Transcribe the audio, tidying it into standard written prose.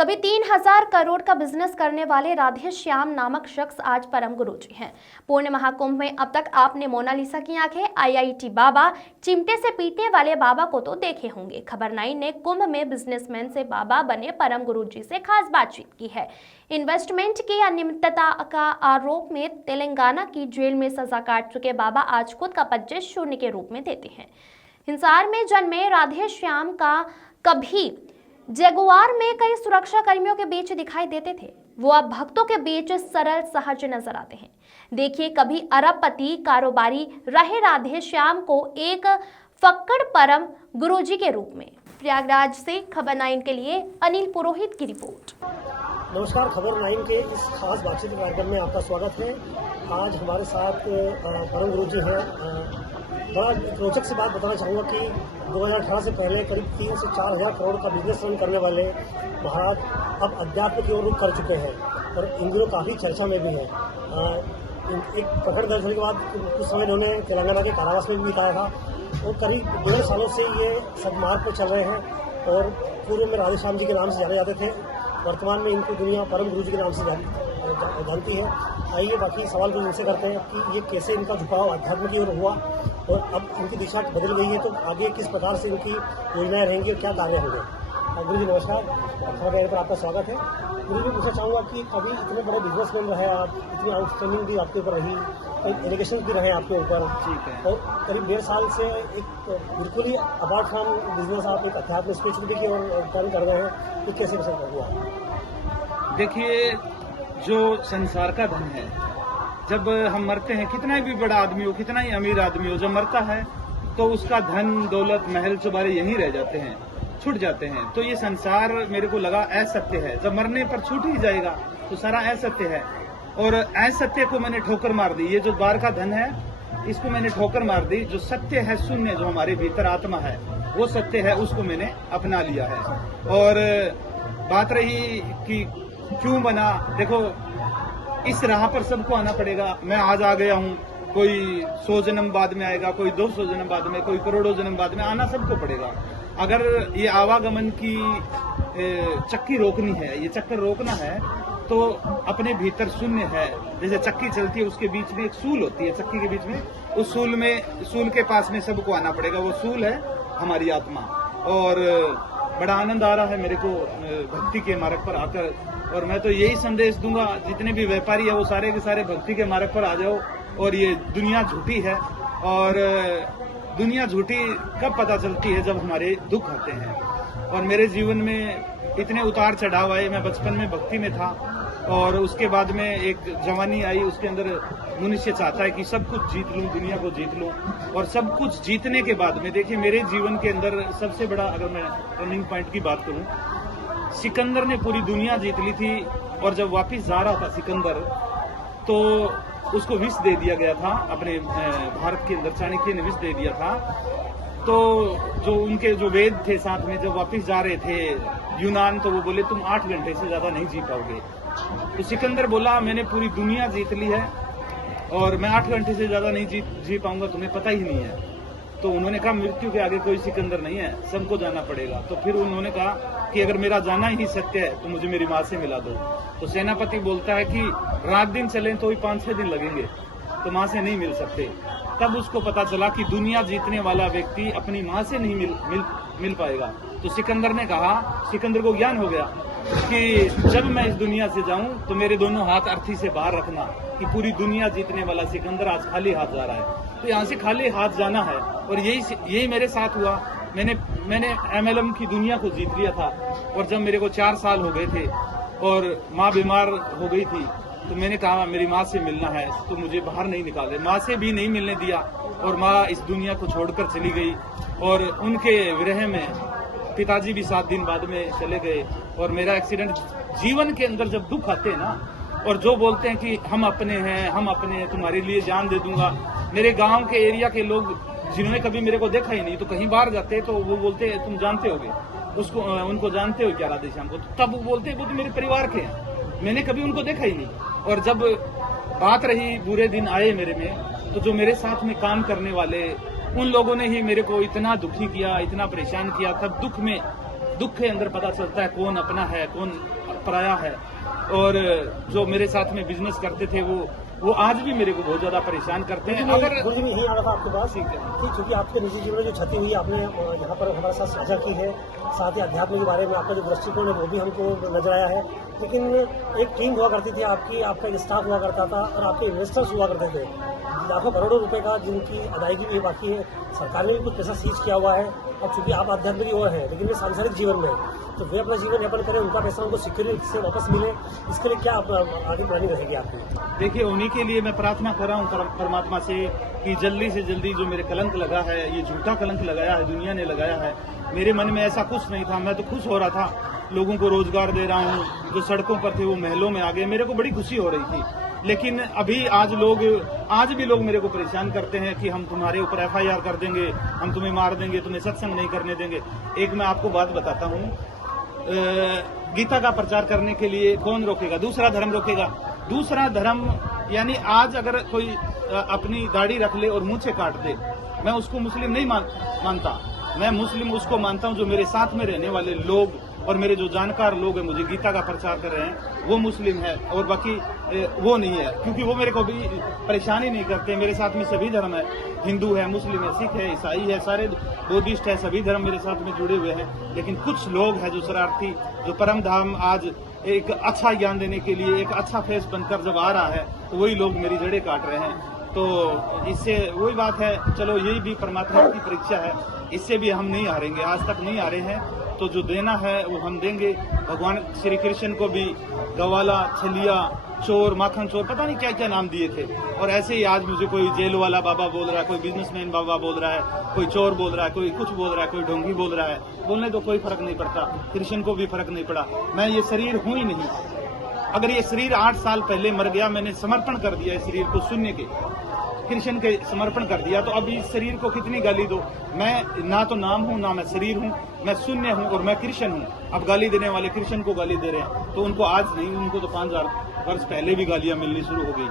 कभी 3,000 करोड़ का बिजनेस करने वाले राधे श्याम नामक शख्स आज परम गुरुजी हैं। पूर्ण महाकुंभ में अब तक आपने मोनालिसा की आंखें, आईआईटी बाबा, चिमटे से पीटने वाले बाबा को तो देखे होंगे। खबर 9 ने कुंभ में बिजनेसमैन से बाबा बने परम गुरुजी से खास बातचीत की है। इन्वेस्टमेंट की अनियमितता का आरोप में तेलंगाना की जेल में सजा काट चुके बाबा आज खुद का परिचय शून्य के रूप में देते हैं। हिसार में जन्मे राधे श्याम का कभी जगुआर में कई सुरक्षा कर्मियों के बीच दिखाई देते थे, वो अब भक्तों के बीच सरल सहज नजर आते हैं। देखिए, कभी अरबपति कारोबारी रहे राधे श्याम को एक फक्कड़ परम गुरुजी के रूप में। प्रयागराज से खबर 9 के लिए अनिल पुरोहित की रिपोर्ट। नमस्कार, खबर 9 के इस खास बातचीत कार्यक्रम में आपका स्वागत है। आज हमारे साथ परम गुरुजी हैं। बड़ा रोचक सी बात बताना चाहूँगा कि 2018 से पहले करीब 3 से 4 हज़ार करोड़ का बिजनेस रन करने वाले महाराज अब अध्यात्म की ओर रुख कर चुके हैं और इन दिनों काफ़ी चर्चा में भी है। एक प्रकरण दर्ज होने के बाद कुछ समय उन्होंने तेलंगाना के कारावास में भी बिताया था और करीब 1.5 सालों से ये सदमार्ग पर चल रहे हैं और पूर्व में राधे श्याम जी के नाम से जाने जाते थे। वर्तमान में इनको दुनिया परम गुरु जी के नाम से जानती है। आइए बाकी सवाल भी इनसे करते हैं कि ये कैसे इनका झुकाव अध्यात्म की ओर हुआ और अब इनकी दिशा बदल गई है, तो आगे किस प्रकार से इनकी योजनाएं रहेंगी और क्या कार्य होंगे। गुरु जी नमस्कार, खबर पर आपका स्वागत है। गुरु जी पूछना चाहूँगा कि अभी इतने बड़े बिजनेसमैन रहे आप, इतनी आउटस्टैंडिंग भी आपके ऊपर रही, कई एलिगेशन भी रहे आपके ऊपर, ठीक है, और करीब 1.5 साल से एक बिल्कुल ही अपार्ट फ्रॉम बिजनेस आप एक अध्यात्म स्पिरिचुअलिटी की ओर टर्न कर रहे हैं, तो कैसे पसंद हुआ? देखिए, जो संसार का धन है, जब हम मरते हैं, कितना भी बड़ा आदमी हो, कितना ही अमीर आदमी हो, जब मरता है तो उसका धन दौलत महल चुबारे यहीं रह जाते हैं, छूट जाते हैं। तो ये संसार मेरे को लगा असत्य है, जब मरने पर छूट ही जाएगा तो सारा असत्य है। और असत्य को मैंने ठोकर मार दी। ये जो द्वार का धन है, इसको मैंने ठोकर मार दी। जो सत्य है, शून्य, जो हमारे भीतर आत्मा है, वो सत्य है, उसको मैंने अपना लिया है। और बात रही कि क्यों बना, देखो, इस राह पर सबको आना पड़ेगा। मैं आज आ गया हूँ, कोई 100 जन्म बाद में आएगा, कोई 200 जन्म बाद में, कोई करोड़ों जन्म बाद में, आना सबको पड़ेगा। अगर ये आवागमन की चक्की रोकनी है, ये चक्कर रोकना है, तो अपने भीतर शून्य है। जैसे चक्की चलती है, उसके बीच में एक सूल होती है, चक्की के बीच में, उस सूल के पास में सबको आना पड़ेगा। वो सूल है हमारी आत्मा। और बड़ा आनंद आ रहा है मेरे को भक्ति के मार्ग पर आकर। और मैं तो यही संदेश दूंगा, जितने भी व्यापारी है वो सारे के सारे भक्ति के मार्ग पर आ जाओ। और ये दुनिया झूठी है, और दुनिया झूठी कब पता चलती है, जब हमारे दुख आते हैं। और मेरे जीवन में इतने उतार चढ़ाव आए। मैं बचपन में भक्ति में था और उसके बाद में एक जवानी आई, उसके अंदर मनुष्य चाहता है कि सब कुछ जीत लूं, दुनिया को जीत लूं। और सब कुछ जीतने के बाद में, देखिए, मेरे जीवन के अंदर सबसे बड़ा, अगर मैं टर्निंग पॉइंट की बात करूं, सिकंदर ने पूरी दुनिया जीत ली थी। और जब वापस जा रहा था सिकंदर, तो उसको विष दे दिया गया था। अपने भारत के अंदर चाणक्य ने विष दे दिया था। तो जो उनके जो वेद थे साथ में, जब वापस जा रहे थे यूनान, तो वो बोले तुम 8 घंटे से ज्यादा नहीं जी पाओगे। तो सिकंदर बोला, मैंने पूरी दुनिया जीत ली है और मैं 8 घंटे से ज्यादा नहीं जी पाऊंगा, तुम्हें पता ही नहीं है। तो उन्होंने कहा, मृत्यु के आगे कोई सिकंदर नहीं है, सबको जाना पड़ेगा। तो फिर उन्होंने कहा कि अगर मेरा जाना ही सत्य है तो मुझे मेरी माँ से मिला दो। तो सेनापति बोलता है कि रात दिन चलें तो भी 5-6 दिन लगेंगे, तो माँ से नहीं मिल सकते। तब उसको पता चला कि दुनिया जीतने वाला व्यक्ति अपनी माँ से नहीं मिल पाएगा। तो सिकंदर ने कहा, सिकंदर को ज्ञान हो गया कि जब मैं इस दुनिया से जाऊं तो मेरे दोनों हाथ अर्थी से बाहर रखना, कि पूरी दुनिया जीतने वाला सिकंदर आज खाली हाथ जा रहा है, तो यहाँ से खाली हाथ जाना है। और यही मेरे साथ हुआ। मैंने MLM की दुनिया को जीत लिया था। और जब मेरे को 4 साल हो गए थे और माँ बीमार हो गई थी, तो मैंने कहा मेरी माँ से मिलना है, तो मुझे बाहर नहीं निकाले, माँ से भी नहीं मिलने दिया। और माँ इस दुनिया को छोड़कर चली गई। और उनके विरह में पिताजी भी 7 दिन बाद में चले गए। और मेरा एक्सीडेंट। जीवन के अंदर जब दुख आते हैं ना, और जो बोलते हैं कि हम अपने हैं, तुम्हारे लिए जान दे दूंगा। मेरे गांव के एरिया के लोग जिन्होंने कभी मेरे को देखा ही नहीं, तो कहीं बाहर जाते तो वो बोलते हैं तुम जानते होगे उसको, उनको जानते हो क्या राधे श्याम को? तब वो बोलते वो तो मेरे परिवार के हैं, मैंने कभी उनको देखा ही नहीं। और जब बात रही, बुरे दिन आए मेरे में, तो जो मेरे साथ में काम करने वाले, उन लोगों ने ही मेरे को इतना दुखी किया, इतना परेशान किया। तब दुख में दुख के अंदर पता चलता है कौन अपना है कौन पराया है। और जो मेरे साथ में बिजनेस करते थे वो आज भी मेरे को बहुत ज्यादा परेशान करते हैं। अगर गुरुजी मैं यही आ रहा था आपके पास कि चूंकि आपके निजी जीवन में जो क्षति हुई आपने यहाँ पर हमारे साथ साझा की है, साथ ही अध्यात्म के बारे में आपका जो दृष्टिकोण है वो भी हमको नजर आया है। लेकिन एक टीम हुआ करती थी आपकी, आपका एक स्टाफ हुआ करता था और आपके इन्वेस्टर्स हुआ करते थे, लाखों करोड़ों रुपए का जिनकी अदायगी भी बाकी है। सरकार ने भी कुछ पैसा सीज किया हुआ है और चूंकि आप आध्यात्मिक की ओर हैं लेकिन वे सांसारिक जीवन में हैं, तो वे अपना जीवन यापन करें, उनका पैसा उनको सिक्योरिटी से वापस मिले, इसके लिए क्या आगे प्लानिंग रहेगी आपकी? देखिए, उन्हीं के लिए मैं प्रार्थना कर रहा हूँ परमात्मा से कि जल्दी से जल्दी जो मेरे कलंक लगा है, ये झूठा कलंक लगाया है, दुनिया ने लगाया है, मेरे मन में ऐसा कुछ नहीं था। मैं तो खुश हो रहा था, लोगों को रोजगार दे रहा हूँ, जो सड़कों पर थे वो महलों में आ गए, मेरे को बड़ी खुशी हो रही थी। लेकिन अभी आज भी लोग मेरे को परेशान करते हैं कि हम तुम्हारे ऊपर FIR कर देंगे, हम तुम्हें मार देंगे, तुम्हें सत्संग नहीं करने देंगे। एक मैं आपको बात बताता हूँ, गीता का प्रचार करने के लिए कौन रोकेगा? दूसरा धर्म रोकेगा। दूसरा धर्म यानी आज अगर कोई अपनी दाढ़ी रख ले और मूंछें काट दे, मैं उसको मुस्लिम नहीं मानता। मैं मुस्लिम उसको मानता हूँ जो मेरे साथ में रहने वाले लोग और मेरे जो जानकार लोग हैं, मुझे गीता का प्रचार कर रहे हैं, वो मुस्लिम है और बाकी वो नहीं है, क्योंकि वो मेरे को भी परेशानी नहीं करते। मेरे साथ में सभी धर्म है, हिंदू है, मुस्लिम है, सिख है, ईसाई है, सारे बौद्धिस्ट है, सभी धर्म मेरे साथ में जुड़े हुए हैं। लेकिन कुछ लोग हैं जो शरारती, जो परम धाम आज एक अच्छा ज्ञान देने के लिए एक अच्छा फेस बनकर जब आ रहा है, तो वही लोग मेरी जड़ें काट रहे हैं। तो इससे वही बात है, चलो यही भी परमात्मा की परीक्षा है, इससे भी हम नहीं हारेंगे, आज तक नहीं हारे हैं, तो जो देना है वो हम देंगे। भगवान श्री कृष्ण को भी गवाला, छलिया, चोर, माखन चोर, पता नहीं क्या क्या नाम दिए थे, और ऐसे ही आज मुझे कोई जेल वाला बाबा बोल रहा है, कोई बिजनेसमैन बाबा बोल रहा है, कोई चोर बोल रहा है, कोई कुछ बोल रहा है, कोई ढोंगी बोल रहा है। बोलने तो कोई फर्क नहीं पड़ता, कृष्ण को भी फर्क नहीं पड़ा। मैं ये शरीर हूं ही नहीं। अगर ये शरीर 8 साल पहले मर गया, मैंने समर्पण कर दिया इस शरीर को शून्य के, कृष्ण के समर्पण कर दिया, तो अब इस शरीर को कितनी गाली दो? मैं ना तो नाम हूं, ना मैं शरीर हूं, मैं शून्य हूं और मैं कृष्ण हूं। अब गाली देने वाले कृष्ण को गाली दे रहे हैं, तो उनको आज नहीं, उनको तो 5000 वर्ष पहले भी गालियां मिलनी शुरू हो गई।